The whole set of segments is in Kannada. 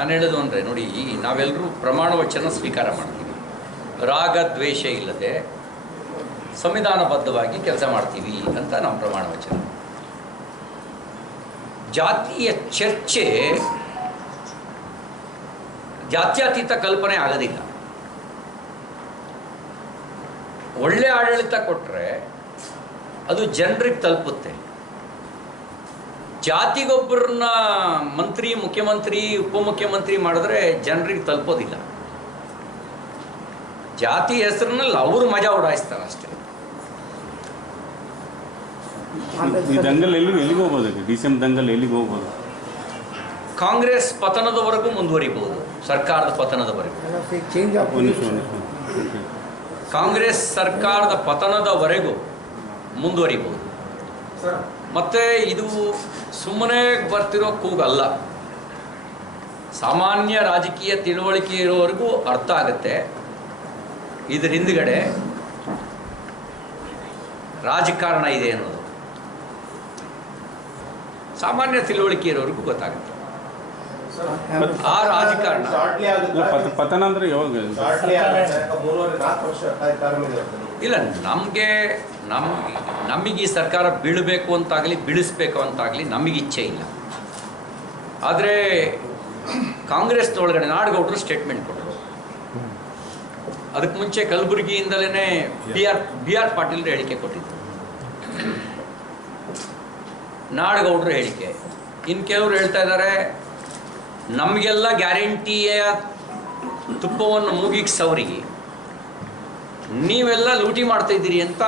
ನಾನು ಹೇಳೋದು ಅಂದರೆ ನೋಡಿ ನಾವೆಲ್ಲರೂ ಪ್ರಮಾಣ ವಚನ ಸ್ವೀಕಾರ ಮಾಡ್ತೀವಿ. ರಾಗ ದ್ವೇಷ ಇಲ್ಲದೆ ಸಂವಿಧಾನಬದ್ಧವಾಗಿ ಕೆಲಸ ಮಾಡ್ತೀವಿ ಅಂತ ನಮ್ಮ ಪ್ರಮಾಣ ವಚನ. ಜಾತಿಯ ಚರ್ಚೆ ಜಾತ್ಯತೀತ ಕಲ್ಪನೆ ಆಗೋದಿಲ್ಲ. ಒಳ್ಳೆ ಆಡಳಿತ ಕೊಟ್ಟರೆ ಅದು ಜನರಿಗೆ ತಲುಪುತ್ತೆ. ಜಾತಿಗೊಬ್ಬರನ್ನ ಮಂತ್ರಿ ಮುಖ್ಯಮಂತ್ರಿ ಉಪಮುಖ್ಯಮಂತ್ರಿ ಮಾಡಿದ್ರೆ ಜನರಿಗೆ ತಲುಪೋದಿಲ್ಲ. ಜಾತಿ ಹೆಸರಿನಲ್ಲಿ ಅವರು ಮಜಾ ಉಡಾಯಿಸ್ತಾರೆ ಅಷ್ಟೇ. ಈ ದಂಗಲ್ ಎಲ್ಲಿ ಎಲ್ಲಿಗೆ ಹೋಗ್ಬೋದು ಡಿ ಸಿ ಎಂ ದಂಗಲ್ ಎಲ್ಲಿಗೆ ಹೋಗ್ಬೋದು? ಕಾಂಗ್ರೆಸ್ ಪತನದವರೆಗೂ ಮುಂದುವರಿಬಹುದು. ಸರ್ಕಾರದ ಪತನದವರೆಗೂ. ಕಾಂಗ್ರೆಸ್ ಸರ್ಕಾರದ ಪತನದವರೆಗೂ ಮುಂದುವರಿಬಹುದು. ಮತ್ತೆ ಇದು ಸುಮ್ಮನೆ ಬರ್ತಿರೋ ಕೂಗಲ್ಲ. ಸಾಮಾನ್ಯ ರಾಜಕೀಯ ತಿಳುವಳಿಕೆ ಇರೋವರೆಗೂ ಅರ್ಥ ಆಗುತ್ತೆ. ಇದರ ಹಿಂದ್ಗಡೆ ರಾಜಕಾರಣ ಇದೆ ಅನ್ನೋದು. ಸಾಮಾನ್ಯ ತಿಳುವಳಿಕೆ ಇರೋವರೆಗೂ ಗೊತ್ತಾಗುತ್ತೆ. ಆ ರಾಜಕಾರಣ. ಪತನ ಅಂದ್ರೆ ಯಾವಾಗ? ಇಲ್ಲ ನಮಗೆ ನಮ್ ನಮಗೆ ಈ ಸರ್ಕಾರ ಬೀಳಬೇಕು ಅಂತಾಗಲಿ ಬೀಳಿಸ್ಬೇಕು ಅಂತಾಗಲಿ ನಮಗೆ ಇಚ್ಛೆ ಇಲ್ಲ. ಆದರೆ ಕಾಂಗ್ರೆಸ್ನೊಳಗಡೆ ನಾಡಗೌಡರು ಸ್ಟೇಟ್ಮೆಂಟ್ ಕೊಟ್ಟರು. ಅದಕ್ಕೆ ಮುಂಚೆ ಕಲಬುರಗಿಯಿಂದಲೇ B R B R Patil ಹೇಳಿಕೆ ಕೊಟ್ಟಿದ್ದರು ನಾಡಗೌಡರು ಹೇಳಿಕೆ. ಇನ್ನು ಕೆಲವರು ಹೇಳ್ತಾ ಇದ್ದಾರೆ ನಮಗೆಲ್ಲ ಗ್ಯಾರಂಟಿಯ ತುಪ್ಪವನ್ನು ಮೂಗಿಗೆ ಸವರಿ ನೀವೆಲ್ಲ ಲೂಟಿ ಮಾಡ್ತಾ ಇದ್ದೀರಿ ಅಂತ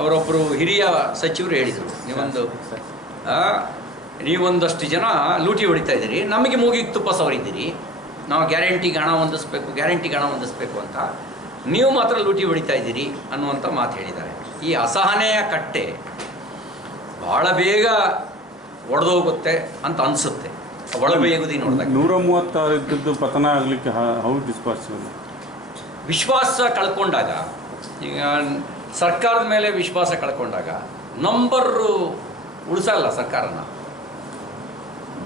ಅವರೊಬ್ಬರು ಹಿರಿಯ ಸಚಿವರು ಹೇಳಿದರು. ನೀವೊಂದು ನೀವೊಂದಷ್ಟು ಜನ ಲೂಟಿ ಹೊಡಿತಾ ಇದ್ದೀರಿ. ನಮಗೆ ಮೂಗಿಗೆ ತುಪ್ಪ ಸವರಿದ್ದೀರಿ. ನಾವು ಗ್ಯಾರಂಟಿಗೆ ಹಣ ಹೊಂದಿಸ್ಬೇಕು ಗ್ಯಾರಂಟಿಗೆ ಹಣ ಹೊಂದಿಸ್ಬೇಕು ಅಂತ ನೀವು ಮಾತ್ರ ಲೂಟಿ ಹೊಡಿತಾ ಇದ್ದೀರಿ ಅನ್ನುವಂಥ ಮಾತು ಹೇಳಿದ್ದಾರೆ. ಈ ಅಸಹನೆಯ ಕಟ್ಟೆ ಭಾಳ ಬೇಗ ಒಡೆದೋಗುತ್ತೆ ಅಂತ ಅನಿಸುತ್ತೆ. ಒಳಬೇಗುದಿ ನೋಡಿದಾಗ. ನೂರ ಮೂವತ್ತಾರು ಇದ್ದದ್ದು ಪತನ ಆಗಲಿಕ್ಕೆ ಹೌದು ವಿಶ್ವಾಸ ವಿಶ್ವಾಸ ಕಳ್ಕೊಂಡಾಗ ಈಗ ಸರ್ಕಾರದ ಮೇಲೆ ವಿಶ್ವಾಸ ಕಳ್ಕೊಂಡಾಗ ನಂಬರು ಉಳಿಸಲ್ಲ ಸರ್ಕಾರನ.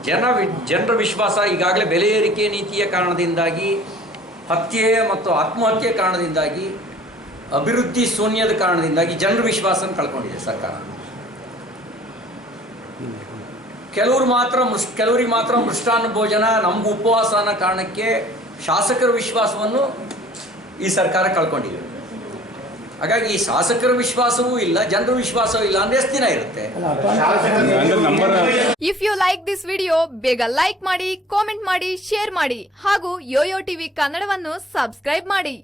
ಜನ ವಿ- ಜನರ ವಿಶ್ವಾಸ ಈಗಾಗಲೇ ಬೆಲೆ ಏರಿಕೆ ನೀತಿಯ ಕಾರಣದಿಂದಾಗಿ ಹತ್ಯೆ ಮತ್ತು ಆತ್ಮಹತ್ಯೆ ಕಾರಣದಿಂದಾಗಿ ಅಭಿವೃದ್ಧಿ ಶೂನ್ಯದ ಕಾರಣದಿಂದಾಗಿ ಜನರ ವಿಶ್ವಾಸನ ಕಳ್ಕೊಂಡಿದೆ ಸರ್ಕಾರ. ಕೆಲವರು ಮಾತ್ರ ಮೃಷ್ ಕೆಲವರಿಗೆ ಮಾತ್ರ ಮೃಷ್ಟಾನ್ನ ಭೋಜನ ನಮಗೂ ಉಪವಾಸ ಅನ್ನೋ ಕಾರಣಕ್ಕೆ ಶಾಸಕರ ವಿಶ್ವಾಸವನ್ನು ಈ ಸರ್ಕಾರ ಕಳ್ಕೊಂಡಿದೆ. ಹಾಗಾಗಿ ಈ ಶಾಸಕರ ವಿಶ್ವಾಸವೂ ಇಲ್ಲ, ಜನರ ವಿಶ್ವಾಸವೂ ಇಲ್ಲ ಅಂದ್ರೆ ದಿನ ಇರುತ್ತೆ? If you like this video ಬೇಗ ಲೈಕ್ ಮಾಡಿ ಕಾಮೆಂಟ್ ಮಾಡಿ ಶೇರ್ ಮಾಡಿ ಹಾಗೂ ಯೋಯೋ ಟಿವಿ ಕನ್ನಡವನ್ನು ಸಬ್ಸ್ಕ್ರೈಬ್ ಮಾಡಿ.